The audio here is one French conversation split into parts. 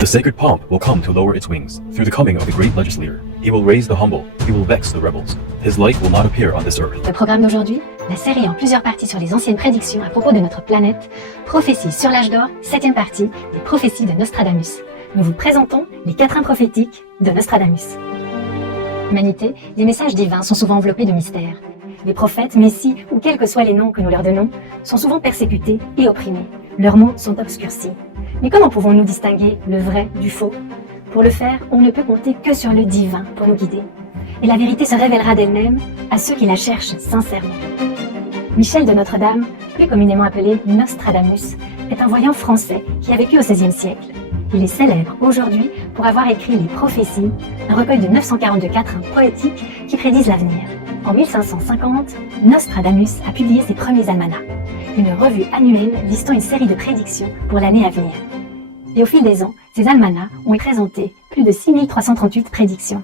The sacred pomp will come to lower its wings through the coming of the great legislator. He will raise the humble, he will vex the rebels. His light will not appear on this earth. Le programme d'aujourd'hui, la série en plusieurs parties sur les anciennes prédictions à propos de notre planète, Prophéties sur l'âge d'or, 7e partie, des prophéties de Nostradamus. Nous vous présentons les quatrains prophétiques de Nostradamus. Humanité, les messages divins sont souvent enveloppés de mystères. Les prophètes, messies ou quels que soient les noms que nous leur donnons, sont souvent persécutés et opprimés. Leurs mots sont obscurcis. Mais comment pouvons-nous distinguer le vrai du faux? Pour le faire, on ne peut compter que sur le divin pour nous guider. Et la vérité se révélera d'elle-même à ceux qui la cherchent sincèrement. Michel de Notre-Dame, plus communément appelé Nostradamus, est un voyant français qui a vécu au XVIe siècle. Il est célèbre aujourd'hui pour avoir écrit les Prophéties, un recueil de 942 quatrains poétiques qui prédisent l'avenir. En 1550, Nostradamus a publié ses premiers almanachs, une revue annuelle listant une série de prédictions pour l'année à venir. Et au fil des ans, ces almanachs ont présenté plus de 6338 prédictions.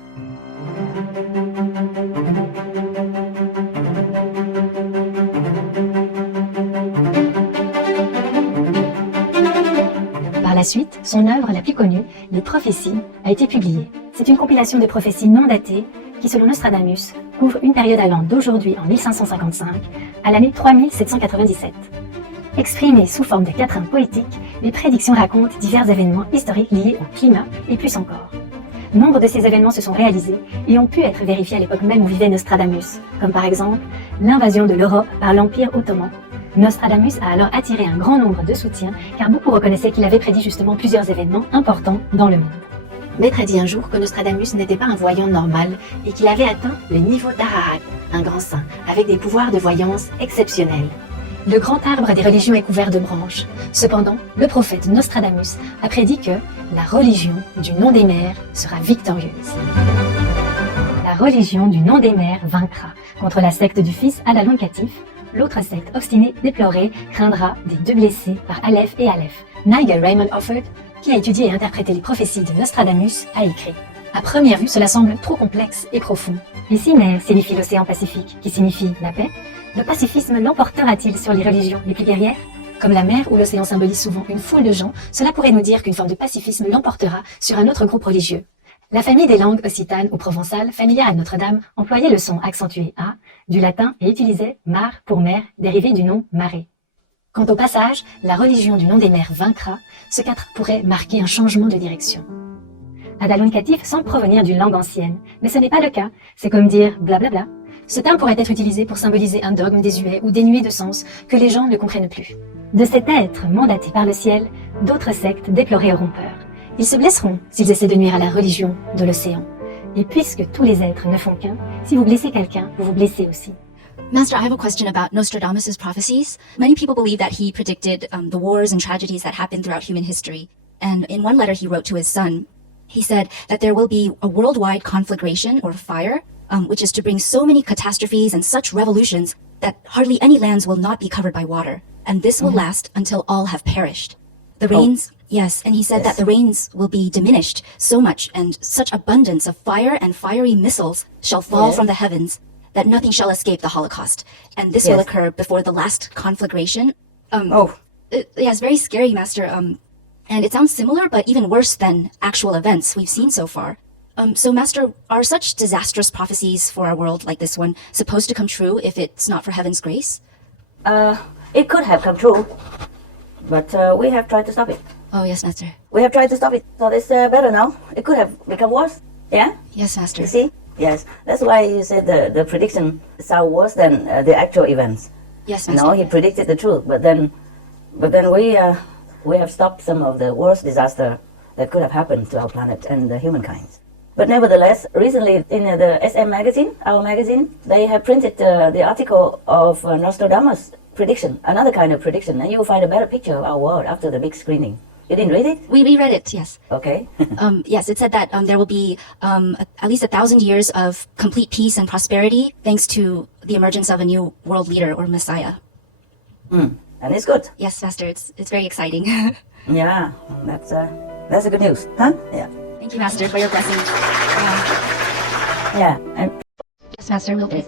Par la suite, son œuvre la plus connue, Les Prophéties, a été publiée. C'est une compilation de prophéties non datées qui, selon Nostradamus, couvre une période allant d'aujourd'hui en 1555 à l'année 3797. Exprimées sous forme de quatrains poétiques, les prédictions racontent divers événements historiques liés au climat et plus encore. Nombre de ces événements se sont réalisés et ont pu être vérifiés à l'époque même où vivait Nostradamus, comme par exemple l'invasion de l'Europe par l'Empire ottoman. Nostradamus a alors attiré un grand nombre de soutiens car beaucoup reconnaissaient qu'il avait prédit justement plusieurs événements importants dans le monde. Maître a dit un jour que Nostradamus n'était pas un voyant normal et qu'il avait atteint le niveau d'Arahat, un grand saint, avec des pouvoirs de voyance exceptionnels. Le grand arbre des religions est couvert de branches. Cependant, le prophète Nostradamus a prédit que la religion du nom des mers sera victorieuse. La religion du nom des mers vaincra contre la secte du fils Adaloncatif. L'autre secte obstinée, déplorée, craindra des deux blessés par Aleph et Aleph. Nigel Raymond Offord, qui a étudié et interprété les prophéties de Nostradamus, a écrit « À première vue, cela semble trop complexe et profond. Et si mer signifie l'océan Pacifique, qui signifie la paix, le pacifisme l'emportera-t-il sur les religions les plus guerrières? Comme la mer ou l'océan symbolise souvent une foule de gens, cela pourrait nous dire qu'une forme de pacifisme l'emportera sur un autre groupe religieux. La famille des langues occitanes ou provençales, familière à Notre-Dame, employait le son accentué A du latin et utilisait mar pour mer, dérivé du nom marée. Quant au passage, la religion du nom des mers vaincra, ce quatre pourrait marquer un changement de direction. Adaloncatif semble provenir d'une langue ancienne, mais ce n'est pas le cas, c'est comme dire blablabla. Ce terme pourrait être utilisé pour symboliser un dogme désuet ou dénué de sens que les gens ne comprennent plus. De cet être mandaté par le ciel, d'autres sectes déplorés auront peur. Ils se blesseront s'ils essaient de nuire à la religion de l'océan. Et puisque tous les êtres ne font qu'un, si vous blessez quelqu'un, vous vous blessez aussi. Master, I have a question about Nostradamus' prophecies. Many people believe that he predicted the wars and tragedies that happened throughout human history. And in one letter he wrote to his son, he said that there will be a worldwide conflagration or fire, which is to bring so many catastrophes and such revolutions that hardly any lands will not be covered by water. And this will last until all have perished. The rains, yes, and he said that the rains will be diminished so much and such abundance of fire and fiery missiles shall fall from the heavens that nothing shall escape the Holocaust. And this will occur before the last conflagration. It's very scary, Master. And it sounds similar, but even worse than actual events we've seen so far. So, Master, are such disastrous prophecies for our world like this one supposed to come true if it's not for heaven's grace? It could have come true, but we have tried to stop it. Oh, yes, Master. We have tried to stop it, so it's better now. It could have become worse, yeah? Yes, Master. You see? Yes, that's why you said the prediction sound worse than the actual events. Yes, Master. No, he predicted the truth, but then we have stopped some of the worst disaster that could have happened to our planet and the humankind. But nevertheless, recently in the SM magazine, our magazine, they have printed the article of Nostradamus' prediction, another kind of prediction, and you will find a better picture of our world after the big screening. You didn't read it? We read it, yes. Okay. Yes, it said that there will be at least 1,000 years of complete peace and prosperity thanks to the emergence of a new world leader or messiah. And it's good. Yes, Master, it's very exciting. Yeah, that's a good news, huh? Yeah. Thank you, Master, for your blessing. Yeah. And Yes, Master, we'll pray.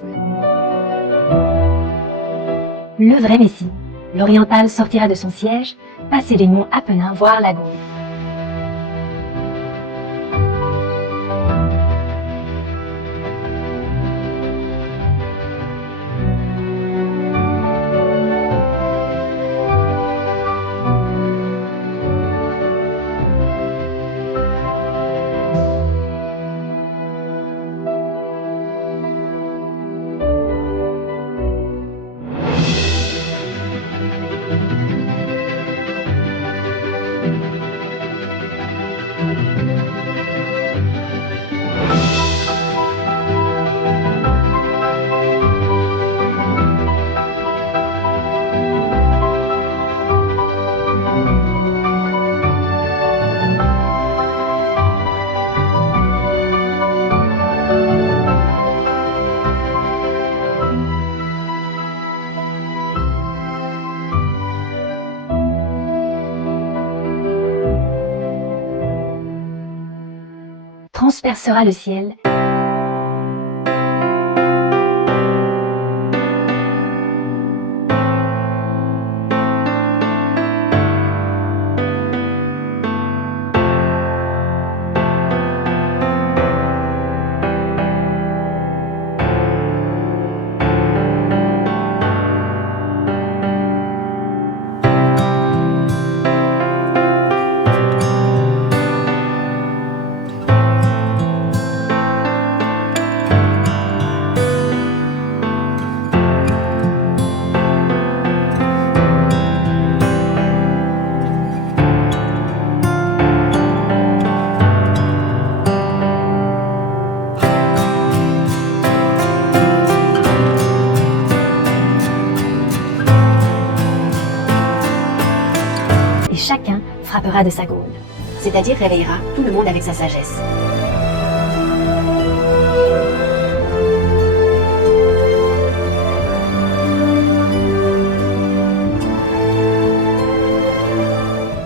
Le vrai Messie, l'oriental sortira de son siège, passer les monts Apennins voir la Gaule. Transpercera le ciel. Et chacun frappera de sa gaule, c'est-à-dire réveillera tout le monde avec sa sagesse.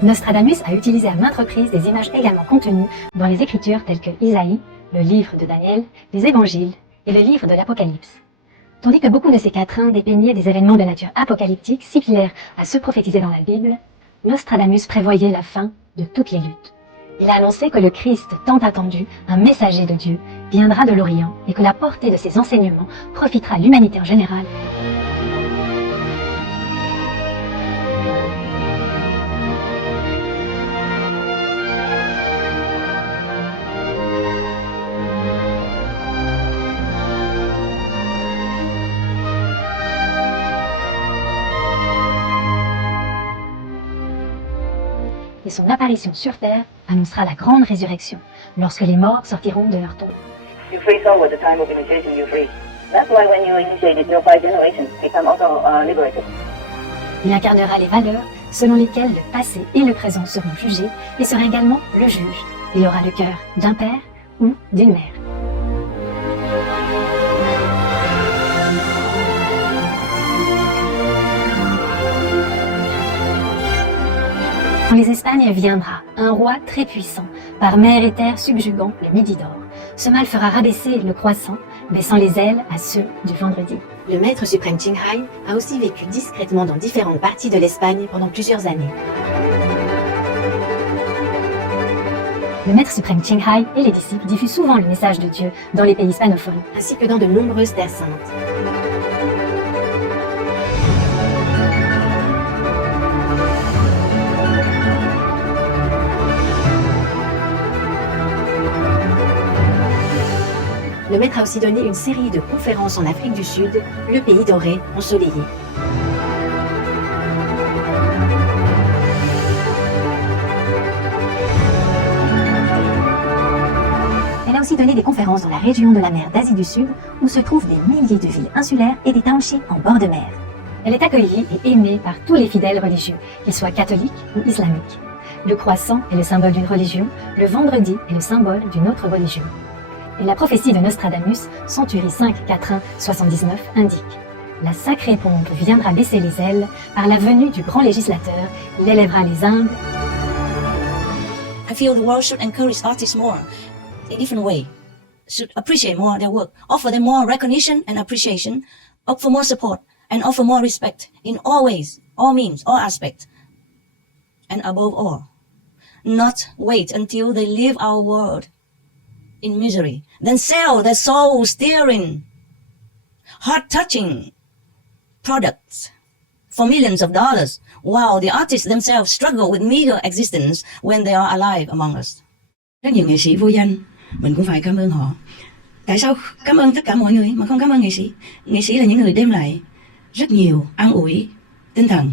Nostradamus a utilisé à maintes reprises des images également contenues dans les Écritures telles que Isaïe, le livre de Daniel, les Évangiles et le livre de l'Apocalypse. Tandis que beaucoup de ces quatrains dépeignaient des événements de nature apocalyptique similaires à ceux prophétisés dans la Bible, Nostradamus prévoyait la fin de toutes les luttes. Il a annoncé que le Christ tant attendu, un messager de Dieu, viendra de l'Orient et que la portée de ses enseignements profitera à l'humanité en général. Et son apparition sur terre annoncera la grande résurrection, lorsque les morts sortiront de leur tombe. You free soul at the time of initiation, you free. That's why when you initiated, your 5 generations become also liberated. Il incarnera les valeurs selon lesquelles le passé et le présent seront jugés et sera également le juge. Il aura le cœur d'un père ou d'une mère. Dans les Espagnes viendra un roi très puissant, par mer et terre subjuguant le Midi d'or. Ce mal fera rabaisser le croissant, baissant les ailes à ceux du vendredi. Le maître suprême Qinghai a aussi vécu discrètement dans différentes parties de l'Espagne pendant plusieurs années. Le maître suprême Qinghai et les disciples diffusent souvent le message de Dieu dans les pays hispanophones, ainsi que dans de nombreuses terres saintes. Le maître a aussi donné une série de conférences en Afrique du Sud, le pays doré, ensoleillé. Elle a aussi donné des conférences dans la région de la mer d'Asie du Sud, où se trouvent des milliers de villes insulaires et des townships en bord de mer. Elle est accueillie et aimée par tous les fidèles religieux, qu'ils soient catholiques ou islamiques. Le croissant est le symbole d'une religion, le vendredi est le symbole d'une autre religion. Et la prophétie de Nostradamus, Centurie 5, 4, 79, indique « La sacrée pompe viendra baisser les ailes, par la venue du grand législateur, il élèvera les humbles. » I feel the world should encourage artists more, in a different way, should appreciate more their work, offer them more recognition and appreciation, offer more support, and offer more respect in all ways, all means, all aspects. And above all, not wait until they leave our world in misery, then sell their soul steering, heart-touching products for millions of dollars, while the artists themselves struggle with meager existence when they are alive among us. Rất nhiều nghệ sĩ vô danh, mình cũng phải cảm ơn họ. Tại sao cảm ơn tất cả mọi người mà không cảm ơn nghệ sĩ? Nghệ sĩ là những người đem lại rất nhiều an ủi tinh thần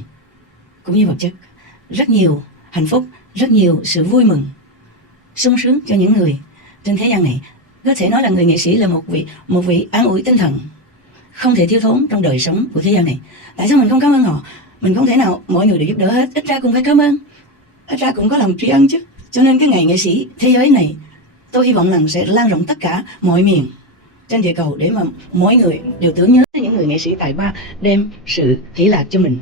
cũng như vật chất, rất nhiều hạnh phúc, rất nhiều sự vui mừng, sung sướng cho những người trên thế gian này. Có thể nói là người nghệ sĩ là một vị an ủi tinh thần không thể thiếu thốn trong đời sống của thế gian này. Tại sao mình không cảm ơn họ? Mình không thể nào mọi người đều giúp đỡ hết, ít ra cũng phải cảm ơn, ít ra cũng có lòng tri ân chứ. Cho nên cái ngày nghệ sĩ thế giới này, tôi hy vọng rằng sẽ lan rộng tất cả mọi miền trên địa cầu để mà mỗi người đều tưởng nhớ tới những người nghệ sĩ tài ba đem sự hỷ lạc cho mình.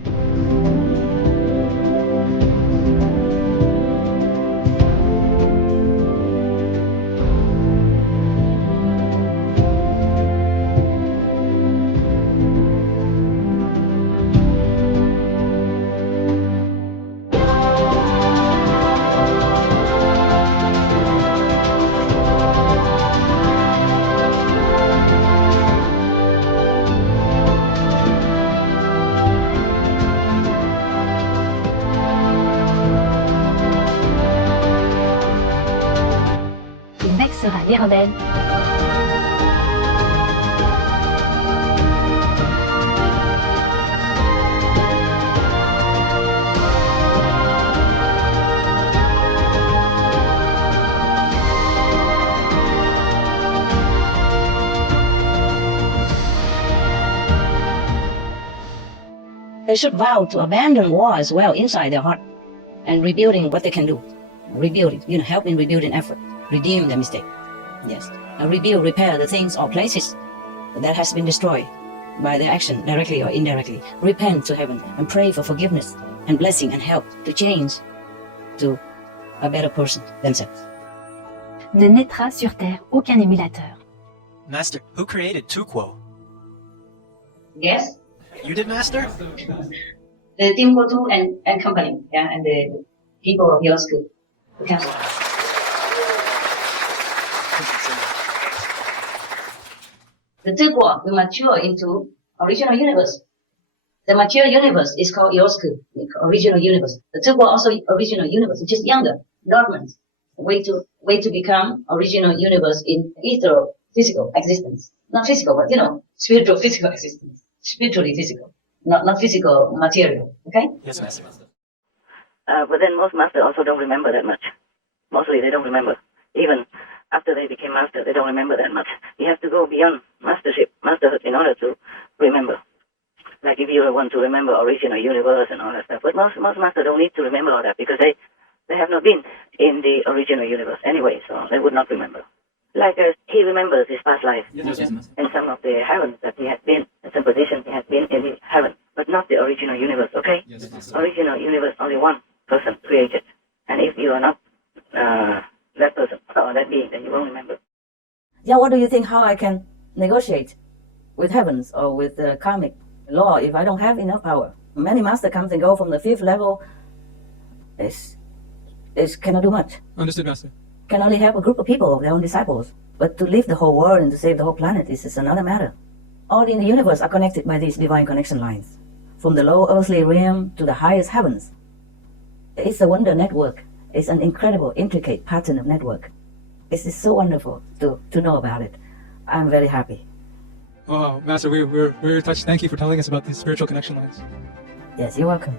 Il vexera les rebelles. They should vow to abandon war as well inside their heart and rebuilding what they can do. Rebuilding, help in rebuilding effort, redeem the mistake. Yes, rebuild, repair the things or places that has been destroyed by their action, directly or indirectly. Repent to heaven and pray for forgiveness and blessing and help to change to a better person themselves. Ne naîtra sur terre aucun émulateur. Master, who created Tuquo? Yes, You did, Master? the Team Kotu and company, and the people of your school, the council. The Tuquo will mature into original universe. The mature universe is called your school, the original universe. The Tuquo also original universe, just younger, dormant, way to become original universe in ethereal physical existence. Not physical, but spiritual physical existence. Spiritually physical, not physical material. Okay? Yes, Master. But then most masters also don't remember that much. Mostly they don't remember. Even after they became master, they don't remember that much. You have to go beyond masterhood in order to remember. Like if you want to remember original universe and all that stuff. But most masters don't need to remember all that because they have not been in the original universe anyway, so they would not remember. Like he remembers his past life and some of the heavens that he had been, and some positions he had been in the heaven, but not the original universe, okay? Original universe, only one person created. And if you are not that person or that being, then you won't remember. Yeah, what do you think how I can negotiate with heavens or with the karmic law if I don't have enough power? Many masters comes and go from the 5th level. This cannot do much. Understood, Master. Can only help a group of people, their own disciples. But to lift the whole world and to save the whole planet is another matter. All in the universe are connected by these divine connection lines, from the low earthly realm to the highest heavens. It's a wonder network. It's an incredible, intricate pattern of network. It's so wonderful to know about it. I'm very happy. Oh, Master, we're touched. Thank you for telling us about these spiritual connection lines. Yes, you're welcome.